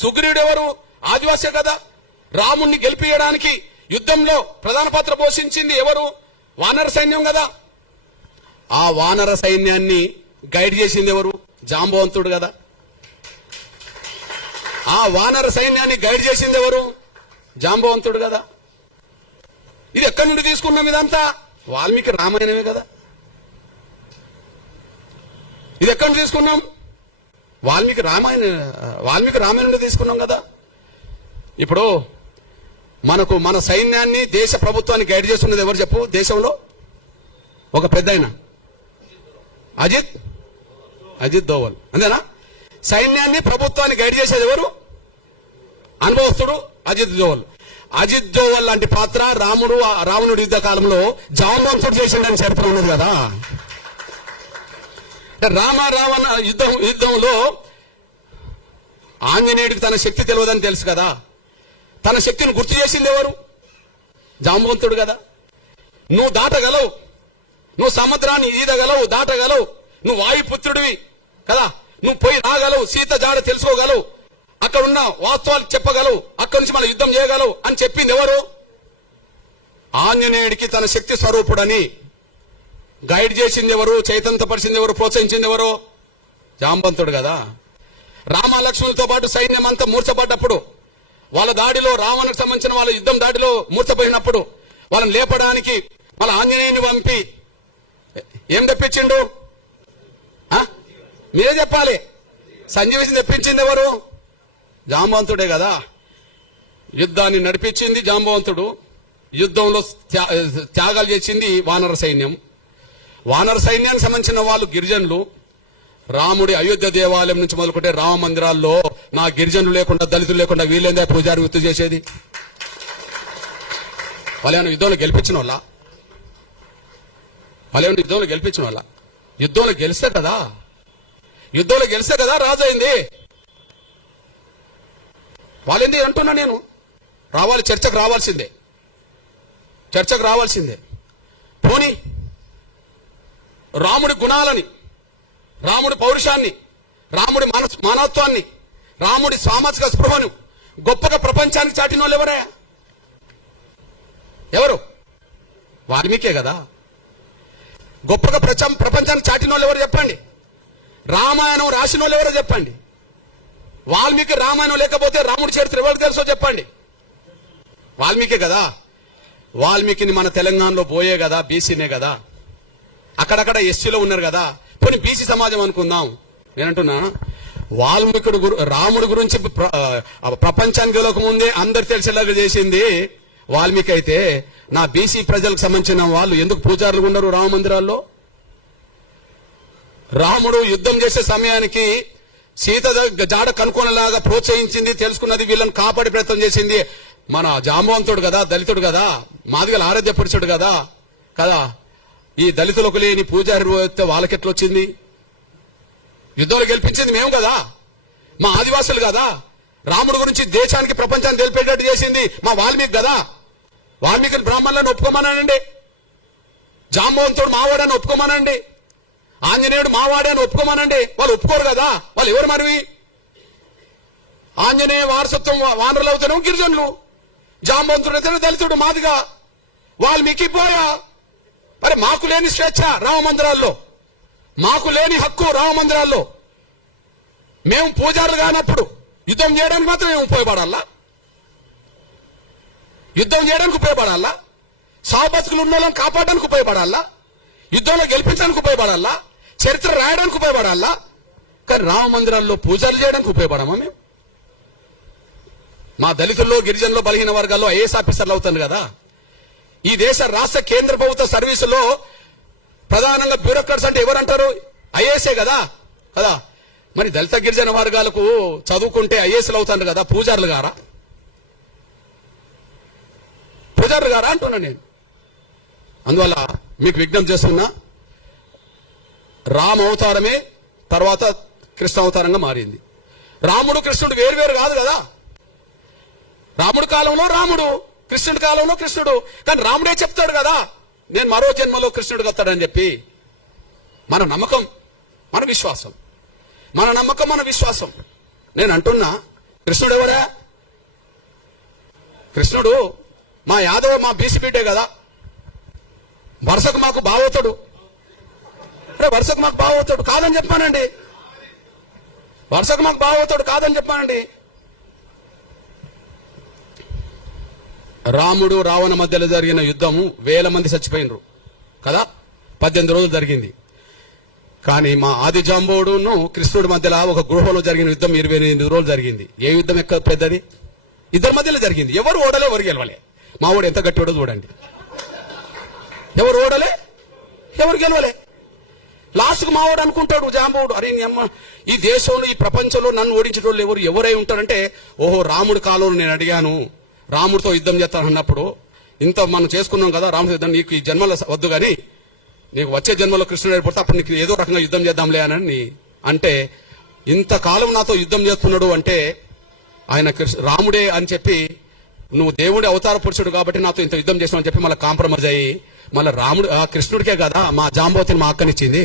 సుగ్రీవుడు ఎవరు? ఆదివాసే కదా. రాముణ్ణి గెలిపియడానికి యుద్ధంలో ప్రధాన పాత్ర పోషించింది ఎవరు? వానర సైన్యం కదా. ఆ వానర సైన్యాన్ని గైడ్ చేసింది ఎవరు? జాంబవంతుడు కదా. ఆ వానర సైన్యాన్ని గైడ్ చేసింది ఎవరు? జాంబవంతుడు కదా. ఇది ఎక్కడి నుండి తీసుకున్నాం? ఇదంతా వాల్మీకి రామాయణమే కదా. ఇది ఎక్కడి నుండి తీసుకున్నాం? వాల్మీకి రామాయణం నుండి తీసుకున్నాం కదా. ఇప్పుడు మన సైన్యాన్ని, దేశ ప్రభుత్వాన్ని గైడ్ చేస్తున్నది ఎవరు చెప్పు? దేశంలో ఒక పెద్ద ఆయన అజిత్ దోవల్, అంతేనా? సైన్యాన్ని, ప్రభుత్వాన్ని గైడ్ చేసేది ఎవరు? అనుభవస్తుడు అజిత్ దోవల్. అజిత్ దోవల్ లాంటి పాత్ర రావణుడి యుద్ధ కాలంలో జాంబవంతుడు చేసిండని చరిత్ర ఉన్నది కదా. రావణ యుద్ధంలో ఆంజనేయుడికి తన శక్తి తెలియదని తెలుసు కదా. తన శక్తిని గుర్తు చేసింది ఎవరు? జాంబవంతుడు కదా. నువ్వు దాటగలవు, నువ్వు సముద్రాన్ని ఈదగలవు, దాటగలవు, నువ్వు వాయుపుత్రుడివి కదా, నువ్వు పోయి రాగలవు, సీత జాడ తెలుసుకోగలవు, అక్కడున్న వాస్తవాలు చెప్పగలవు, అక్కడి నుంచి మన యుద్ధం చేయగలవు అని చెప్పింది ఎవరు? ఆంజనేయుడికి తన శక్తి స్వరూపుడని గైడ్ చేసింది ఎవరు? చైతన్యపరిచింది ఎవరు? ప్రోత్సహించింది ఎవరు? జాంబవంతుడు కదా. రామలక్ష్మణులతో పాటు సైన్యం అంతా మూర్చబడ్డప్పుడు, వాళ్ళ దాడిలో, రావణకు సంబంధించిన వాళ్ళ యుద్ధం దాడిలో మూర్చపోయినప్పుడు, వాళ్ళని లేపడానికి వాళ్ళ ఆంజనేయుని పంపి ఏం తెప్పించిండు? మీరే చెప్పాలి. సంజీవిని తెప్పించింది ఎవరు? జాంబవంతుడే కదా. యుద్ధాన్ని నడిపించింది జాంబవంతుడు. యుద్ధంలో త్యాగాలు చేసింది వానర సైన్యం. వానర సైన్యానికి సంబంధించిన వాళ్ళు గిరిజనులు. రాముడి అయోధ్య దేవాలయం నుంచి మొదలుకుంటే రామ మందిరాల్లో నా గిరిజనులు లేకుండా, దళితులు లేకుండా వీళ్ళేందా పూజారి వృత్తి చేసేది? వాళ్ళేమన్నా యుద్ధంలో గెలిపించిన వాళ్ళ? యుద్ధంలో గెలిస్తే కదా రాజు అయింది. వాళ్ళేంది అంటున్నా నేను. చర్చకు రావాల్సిందే. పోనీ రాముడి గుణాలని, రాముడి పౌరుషాన్ని, రాముడి మానవత్వాన్ని, రాముడి సామాజిక స్పృహను గొప్పగా ప్రపంచానికి చాటిన వాళ్ళు ఎవరు? వాల్మీకే కదా. గొప్పగా ప్రపంచానికి చాటిన వాళ్ళు ఎవరు చెప్పండి? రామాయణం రాసిన వాళ్ళు ఎవరో చెప్పండి. వాల్మీకి రామాయణం లేకపోతే రాముడి చరిత్ర ఎవరికి తెలుసో చెప్పండి. వాల్మీకే కదా. వాల్మీకిని మన తెలంగాణలో పోయే కదా, బీసీనే కదా. అక్కడక్కడ ఎస్సీలో ఉన్నారు కదా. పోనీ బీసీ సమాజం అనుకుందాం. నేనంటున్నా, రాముడి గురించి ప్రపంచానికి వెళ్ళక ముందే అందరు తెలిసేలాగా చేసింది వాల్మీకి అయితే, నా బీసీ ప్రజలకు సంబంధించిన వాళ్ళు ఎందుకు పూజారులు ఉన్నారు రామ మందిరాల్లో? రాముడు యుద్ధం చేసే సమయానికి సీత జాడ కనుక్కోనేలాగా ప్రోత్సహించింది, తెలుసుకున్నది, వీళ్ళని కాపాడే ప్రయత్నం చేసింది మన జాంబవంతుడు కదా, దళితుడు కదా, మాదిగల ఆరాధ్య పురుషుడు కదా. ఈ దళితులకు లేని పూజారి వాళ్ళకెట్లా వచ్చింది? యుద్ధాలు గెలిపించింది మేము కదా, మా ఆదివాసులు కదా. రాముడి గురించి దేశానికి, ప్రపంచానికి తెలిపేటట్టు చేసింది మా వాల్మీకి కదా. వాల్మీకి బ్రాహ్మణులను ఒప్పుకోమనండి, జాంబవంతుడు మావాడని ఒప్పుకోమనండి, ఆంజనేయుడు మావాడని ఒప్పుకోమనండి. వాళ్ళు ఒప్పుకోరు కదా. వాళ్ళు ఎవరు మరి? ఆంజనేయ వారసత్వం వానరులు అవుతాను గిరిజనులు, జాంబవంతుడు అయితే దళితుడు మాదిగా, వాల్మీకి పోయా. మరి మాకు లేని స్వేచ్ఛ రామ మందిరాల్లో, మాకు లేని హక్కు రామ మందిరాల్లో, మేము పూజారులు కానప్పుడు యుద్ధం చేయడానికి మాత్రం మేము ఉపయోగపడాలా? సాబతుకులు ఉన్న వాళ్ళని కాపాడడానికి ఉపయోగపడాలా? యుద్ధంలో గెలిపించడానికి ఉపయోగపడాలా? చరిత్ర రాయడానికి ఉపయోగపడాలా? కానీ రామ మందిరాల్లో పూజలు చేయడానికి ఉపయోగపడమా మేము? మా దళితుల్లో, గిరిజనుల్లో, బలహీన వర్గాల్లో ఐఏఎస్ ఆఫీసర్లు అవుతారు కదా. ఈ దేశ రాష్ట్ర కేంద్ర ప్రభుత్వ సర్వీసులో ప్రధానంగా బ్యూరోక్రాట్స్ అంటే ఎవరంటారు? ఐఏఎస్ఏ కదా. మరి దళిత గిరిజన వర్గాలకు చదువుకుంటే ఐఏఎస్లు అవుతారు కదా. పూజారులు గారా అంటున్నా నేను. అందువల్ల మీకు విజ్ఞప్తి చేస్తున్నా, రామ అవతారమే తర్వాత కృష్ణ అవతారంగా మారింది. రాముడు కృష్ణుడు వేరు కాదు కదా. రాముడి కాలంలో రాముడు, కృష్ణుడి కాలంలో కృష్ణుడు. కానీ రాముడే చెప్తాడు కదా, నేను మరో జన్మలో కృష్ణుడికి వస్తాడని చెప్పి. మన నమ్మకం, మన విశ్వాసం. నేను అంటున్నా, కృష్ణుడు ఎవరా? కృష్ణుడు మా యాదవ, మా బీసీ బిడ్డే కదా, వరుసకు మాకు బావవుతాడు. వరుసకు మాకు బావవుతాడు కాదని చెప్పానండి. వరుసకు మాకు బావవుతాడు కాదని చెప్పానండి. రాముడు రావణ మధ్యలో జరిగిన యుద్ధము 1000 మంది చచ్చిపోయినరు కదా, 18 రోజులు జరిగింది. కానీ మా ఆది జాంబవుడును కృష్ణుడి మధ్యలో ఒక గృహంలో జరిగిన యుద్ధం 28 రోజులు జరిగింది. ఏ యుద్ధం ఎక్క పెద్దది? ఇద్దరి మధ్యలో జరిగింది. ఎవరు ఓడలే, ఎవరు గెలవలే. మా ఓడు ఎంత గట్టివాడో చూడండి. ఎవరు ఓడలే, ఎవరు గెలవలే. లాస్ట్కు మా ఓడు అనుకుంటాడు జాంబవుడు, అరే నీ అమ్మ, ఈ దేశంలో ఈ ప్రపంచంలో నన్ను ఓడించిన వాళ్ళు ఎవరై ఉంటారంటే, ఓహో రాముడి కాలంలో నేను అడిగాను, రాముడితో యుద్ధం చేస్తాను అన్నప్పుడు, ఇంత మనం చేసుకున్నాం కదా రాముడితో యుద్ధం, నీకు ఈ జన్మలో వద్దు కానీ నీకు వచ్చే జన్మలో కృష్ణుడు అయిపోతే అప్పుడు నీకు ఏదో రకంగా యుద్ధం చేద్దాంలే అని అంటే, ఇంతకాలం నాతో యుద్ధం చేస్తున్నాడు అంటే ఆయన రాముడే అని చెప్పి, నువ్వు దేవుడి అవతార పురుషుడు కాబట్టి నాతో ఇంత యుద్ధం చేసినావు అని చెప్పి మళ్ళీ కాంప్రమైజ్ అయ్యి మళ్ళీ రాముడు ఆ కృష్ణుడికే కదా మా జాంబవతిని మా అక్కనిచ్చింది.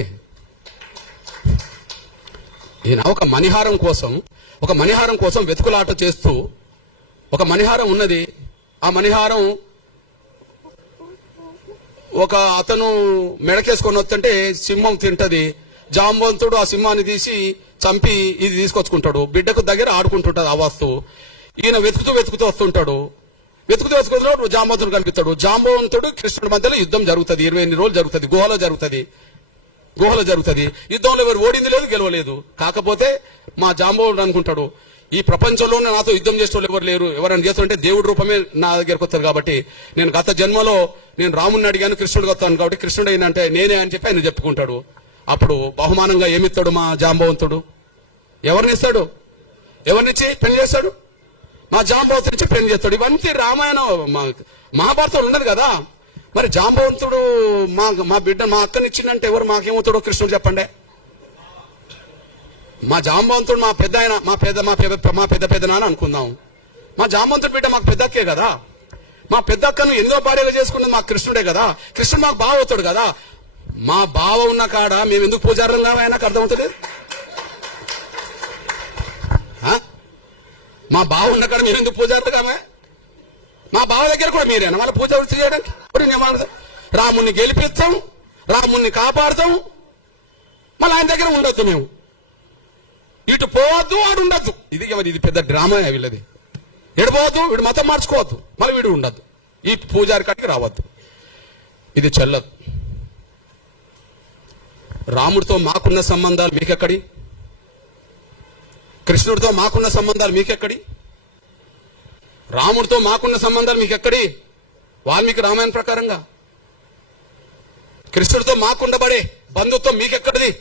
ఈయన ఒక మణిహారం కోసం వెతుకులాట చేస్తూ, ఒక మణిహారం ఉన్నది, ఆ మణిహారం ఒక అతను మెడకేసుకొని వస్తుంటే సింహం తింటది. జాంబవంతుడు ఆ సింహాన్ని తీసి చంపి ఇది తీసుకొచ్చుకుంటాడు, బిడ్డకు దగ్గర ఆడుకుంటుంటది ఆ వస్తువు. ఈయన వెతుకుతూ వస్తుంటాడు. వెతుకుతూ జాంబవంతుడు కనిపిస్తాడు. జాంబవంతుడు కృష్ణుడి మధ్యలో యుద్ధం జరుగుతుంది. 28 రోజులు జరుగుతుంది. గుహలో జరుగుతుంది. యుద్ధంలో ఎవరు ఓడింది లేదు, గెలవలేదు. కాకపోతే మా జాంబవుడు అనుకుంటాడు, ఈ ప్రపంచంలోనే నాతో యుద్ధం చేసే వాళ్ళు ఎవరు లేరు, ఎవరైనా చేస్తుంటే దేవుడి రూపమే నా దగ్గరకు వస్తారు కాబట్టి, నేను గత జన్మలో నేను రాముడిని అడిగాను, కృష్ణుడికి వస్తాను కాబట్టి కృష్ణుడు అయినంటే నేనే అని చెప్పి ఆయన చెప్పుకుంటాడు. అప్పుడు బహుమానంగా ఏమిస్తాడు మా జాంబవంతుడు? ఎవరినిస్తాడు? ఎవరినిచ్చి పెళ్లి చేస్తాడు? మా జాంబవంతుడి నుంచి పెళ్లి చేస్తాడు. ఇవన్నీ రామాయణం మహాభారతంలో ఉన్నది కదా. మరి జాంబవంతుడు మా బిడ్డ మా అక్కనిచ్చిందంటే ఎవరు మాకేమవుతాడో కృష్ణుడు చెప్పండి. మా జాంబవంతుడు మా పెద్ద ఆయన, మా పెద్ద నాన్న అనుకుందాం. మా జాంబవంతుడు బిడ్డ మాకు పెద్దక్కే కదా. మా పెద్ద అక్కను ఎన్నో భార్యగా చేసుకున్నది మా కృష్ణుడే కదా. కృష్ణుడు మాకు బావ అవుతాడు కదా. మా బావ ఉన్న కాడ మేము ఎందుకు పూజారం కావా? నాకు అర్థమవుతుంది. మా బావ ఉన్న కాడ మేము ఎందుకు పూజారులు కావా? మా బావ దగ్గర కూడా మీరేనా వాళ్ళ పూజ చేయడానికి? రాముణ్ణి గెలిపిస్తాం, రాముణ్ణి కాపాడుతాం, మళ్ళీ ఆయన దగ్గర ఉండొద్దు. మేము ఇటు పోవద్దు, ఆడు ఉండద్దు. ఇది పెద్ద డ్రామా వీళ్ళది. ఎడిపోవద్దు, వీడు మతం మార్చుకోవద్దు, మళ్ళీ వీడు ఉండద్దు, ఈ పూజారి కాడికి రావద్దు. ఇది చెల్లదు. రాముడితో మాకున్న సంబంధాలు మీకెక్కడి? కృష్ణుడితో మాకున్న సంబంధాలు మీకెక్కడి? రాముడితో మాకున్న సంబంధాలు మీకెక్కడి? వాల్మీకి రామాయణ ప్రకారంగా. కృష్ణుడితో మాకుండబడే బంధుత్వం మీకెక్కడిది?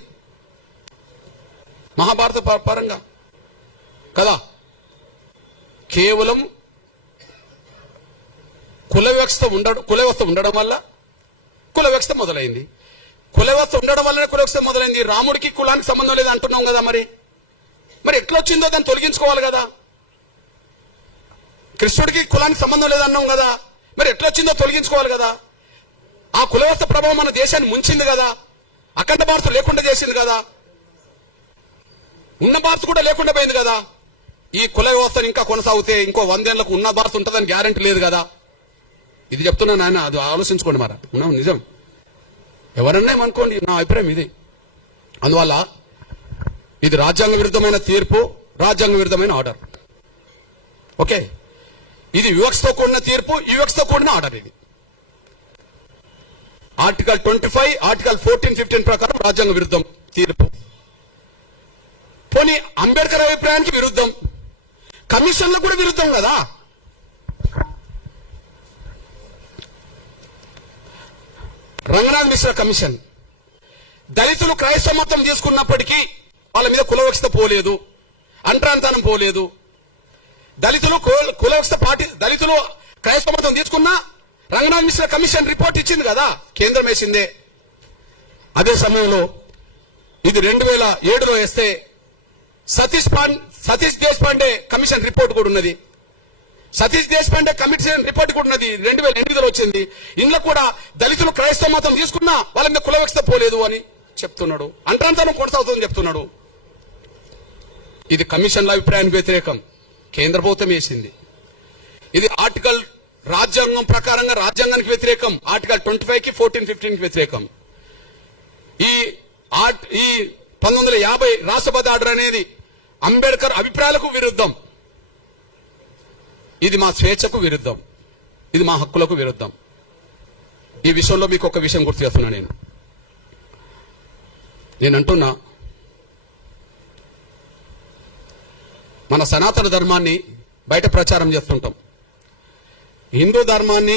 మహాభారత పరంగా కదా. కేవలం కుల వ్యవస్థ ఉండడం వల్ల కుల వ్యవస్థ మొదలైంది. కుల వ్యవస్థ ఉండడం వల్లనే కుల వ్యవస్థ మొదలైంది. రాముడికి కులానికి సంబంధం లేదు అంటున్నాం కదా. మరి ఎట్లా వచ్చిందో దాన్ని తొలగించుకోవాలి కదా. కృష్ణుడికి కులానికి సంబంధం లేదన్నాం కదా, మరి ఎట్లా వచ్చిందో తొలగించుకోవాలి కదా. ఆ కుల వ్యవస్థ ప్రభావం మన దేశాన్ని ముంచింది కదా. అఖండ భారత లేకుండా చేసింది కదా. ఉన్న భారత్ కూడా లేకుండా పోయింది కదా. ఈ కుల వ్యవస్థను ఇంకా కొనసాగితే ఇంకో 100 ఏళ్లకు ఉన్న భారత్ ఉంటుందని గ్యారెంటీ లేదు కదా. ఇది చెప్తున్నాను ఆయన, అది ఆలోచించుకోండి. ఉన్నాం నిజం, ఎవరన్నా అనుకోండి, నా అభిప్రాయం ఇది. అందువల్ల ఇది రాజ్యాంగ విరుద్ధమైన తీర్పు, రాజ్యాంగ విరుద్ధమైన ఆర్డర్. ఓకే, ఇది వివక్షతో కూడిన తీర్పు, వివక్షతో కూడిన ఆర్డర్. ఇది ఆర్టికల్ 25, ఆర్టికల్ 14, 15 ప్రకారం రాజ్యాంగ విరుద్ధం తీర్పు. పోనీ అంబేద్కర్ అభిప్రాయానికి విరుద్ధం, కమిషన్లకు కూడా విరుద్ధం కదా. రంగనాథ్ మిశ్రా కమిషన్ దళితులు క్రైస్తవ మతం తీసుకున్నప్పటికీ వాళ్ళ మీద కులవివక్షత పోలేదు, అంటరాంతనం పోలేదు. దళితులు కులవివక్షత దళితులు క్రైస్తవ మతం తీసుకున్నా రంగనాథ్ మిశ్రా కమిషన్ రిపోర్ట్ ఇచ్చింది కదా, కేంద్రం వేసిందే. అదే సమయంలో ఇది 2007లో వేస్తే సతీష్ దేశపాండే కమిషన్ రిపోర్ట్ కూడా ఉన్నది. సతీష్ దేశపాండే కమిషన్ రిపోర్ట్ కూడా ఉన్నది, 2008లో వచ్చింది. ఇందులో కూడా దళితులు క్రైస్తవ మతం తీసుకున్నా వాళ్ళ మీద కులవివక్షత పోలేదు అని చెప్తున్నాడు, అంటరాంతనం కొనసాగుతుందని చెప్తున్నాడు. ఇది కమిషన్ల అభిప్రాయానికి వ్యతిరేకం. కేంద్ర ప్రభుత్వం వేసింది. ఇది ఆర్టికల్ రాజ్యాంగం ప్రకారంగా రాజ్యాంగానికి వ్యతిరేకం. ఆర్టికల్ 25కి 14, 15కి వ్యతిరేకం. ఈ 1950 రాష్ట్రపతి ఆర్డర్ అనేది అంబేద్కర్ అభిప్రాయాలకు విరుద్ధం. ఇది మా స్వేచ్ఛకు విరుద్ధం. ఇది మా హక్కులకు విరుద్ధం. ఈ విషయంలో మీకు ఒక విషయం గుర్తు చేస్తున్నా. నేను అంటున్నా, మన సనాతన ధర్మాన్ని బయట ప్రచారం చేస్తుంటాం. హిందూ ధర్మాన్ని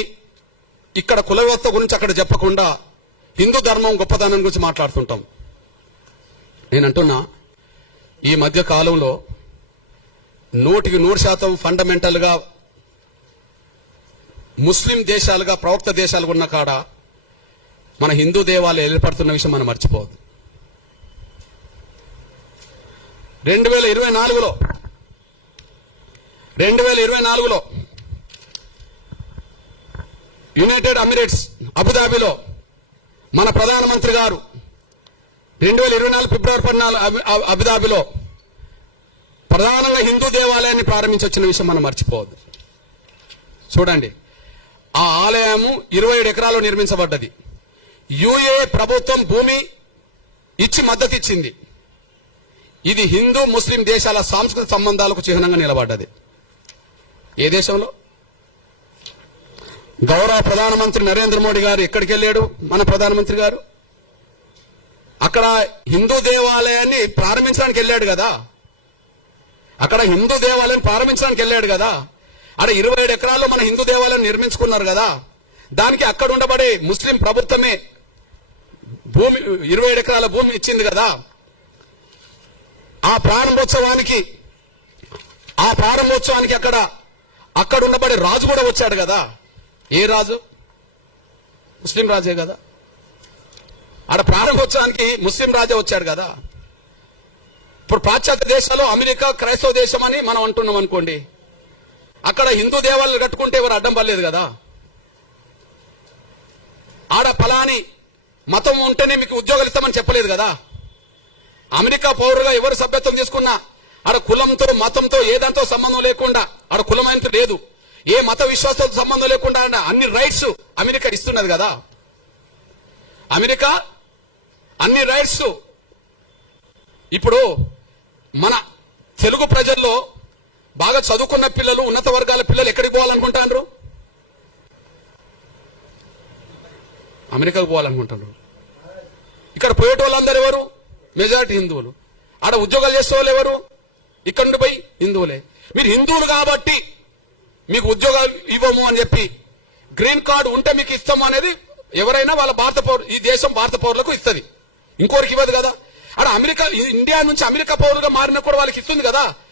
ఇక్కడ కుల వ్యవస్థ గురించి అక్కడ చెప్పకుండా హిందూ ధర్మం గొప్పతనం గురించి మాట్లాడుతుంటాం. నేను అంటున్నా, ఈ మధ్య కాలంలో 100% ఫండమెంటల్ గా ముస్లిం దేశాలుగా ప్రవక్త దేశాలుగా ఉన్న కాడ మన హిందూ దేవాలయాలు ఏర్పడుతున్న విషయం మనం మర్చిపోవద్దు. 2024లో యునైటెడ్ అమిరేట్స్ అబుదాబిలో మన ప్రధానమంత్రి గారు 2024 ఫిబ్రవరి 14 అబుదాబిలో ప్రధానంగా హిందూ దేవాలయాన్ని ప్రారంభించి వచ్చిన విషయం మనం మర్చిపోవద్దు. చూడండి, ఆ ఆలయము 27 ఎకరాలు నిర్మించబడ్డది. యుఏ ప్రభుత్వం భూమి ఇచ్చి మద్దతు ఇచ్చింది. ఇది హిందూ ముస్లిం దేశాల సాంస్కృతిక సంబంధాలకు చిహ్నంగా నిలబడ్డది. ఏ దేశంలో? గౌరవ ప్రధానమంత్రి నరేంద్ర మోడీ గారు ఎక్కడికి వెళ్ళాడు? మన ప్రధానమంత్రి గారు అక్కడ హిందూ దేవాలయాన్ని ప్రారంభించడానికి వెళ్ళాడు కదా. అక్కడ హిందూ దేవాలయం ప్రారంభించడానికి వెళ్ళాడు కదా. అక్కడ 27 ఎకరాల్లో మన హిందూ దేవాలయం నిర్మించుకున్నారు కదా. దానికి అక్కడ ఉండబడే ముస్లిం ప్రభుత్వమే భూమి 27 ఎకరాల భూమి ఇచ్చింది కదా. ఆ ప్రారంభోత్సవానికి అక్కడ ఉండబడే రాజు కూడా వచ్చాడు కదా. ఏ రాజు? ముస్లిం రాజే కదా. ఆడ ప్రారంభోత్సవానికి ముస్లిం రాజే వచ్చాడు కదా. ఇప్పుడు పాశ్చాత్య దేశాల్లో అమెరికా క్రైస్తవ దేశం అని మనం అంటున్నాం అనుకోండి, అక్కడ హిందూ దేవాలయాలు కట్టుకుంటే ఎవరు అడ్డం పడలేదు కదా. ఆడ ఫలాని మతం ఉంటేనే మీకు ఉద్యోగాలు ఇస్తామని చెప్పలేదు కదా. అమెరికా పౌరులుగా ఎవరు సభ్యత్వం తీసుకున్నా ఆడ కులంతో మతంతో ఏదంతో సంబంధం లేకుండా, ఆడ కులమైనతో లేదు, ఏ మత విశ్వాసంతో సంబంధం లేకుండా అన్ని రైట్స్ అమెరికా ఇస్తున్నది కదా. అమెరికా అన్ని రైట్స్. ఇప్పుడు మన తెలుగు ప్రజల్లో బాగా చదువుకున్న పిల్లలు, ఉన్నత వర్గాల పిల్లలు ఎక్కడికి పోవాలనుకుంటారు? అమెరికాకు పోవాలనుకుంటారు. ఇక్కడ పోయేట వాళ్ళందరూ ఎవరు? మెజారిటీ హిందువులు. ఆడ ఉద్యోగాలు చేసే వాళ్ళు ఎవరు? ఇక్కడ నుండి పోయి హిందువులే. మీరు హిందువులు కాబట్టి మీకు ఉద్యోగాలు ఇవ్వము అని చెప్పి గ్రీన్ కార్డు ఉంటే మీకు ఇస్తాము అనేది ఎవరైనా వాళ్ళ భారత పౌరులు, ఈ దేశం భారత పౌరులకు ఇస్తుంది, ఇంకోరికి ఇవ్వదు కదా. అక్కడ అమెరికా, ఇండియా నుంచి అమెరికా పౌరులుగా మారిన కూడా వాళ్ళకి ఇస్తుంది కదా.